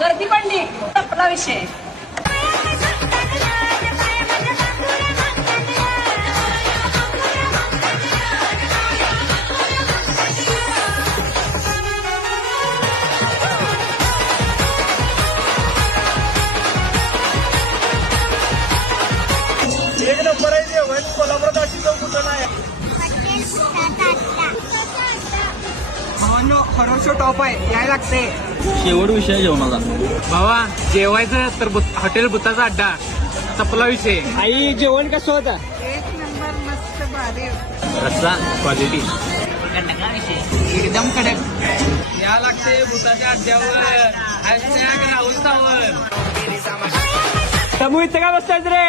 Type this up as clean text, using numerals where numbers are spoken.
गर्दी पडली आपला विषय. एक नंबर आहे जेवण कोल्हापुरात अशी चव कुठं नाही. खरोशो टॉप आहे याय लागते. शेवट विषय जेवणाचा भावा जेवायचं तर हॉटेल बुताचा अड्डा संपला विषय. आई जेवण कसं होतं? एक नंबर मस्त भारी. रस्सा क्वालिटी एकदम कडक. या लागते बुताच्या अड्ड्यावर राहुल सावंत. तमू इथं काय बसतायच रे?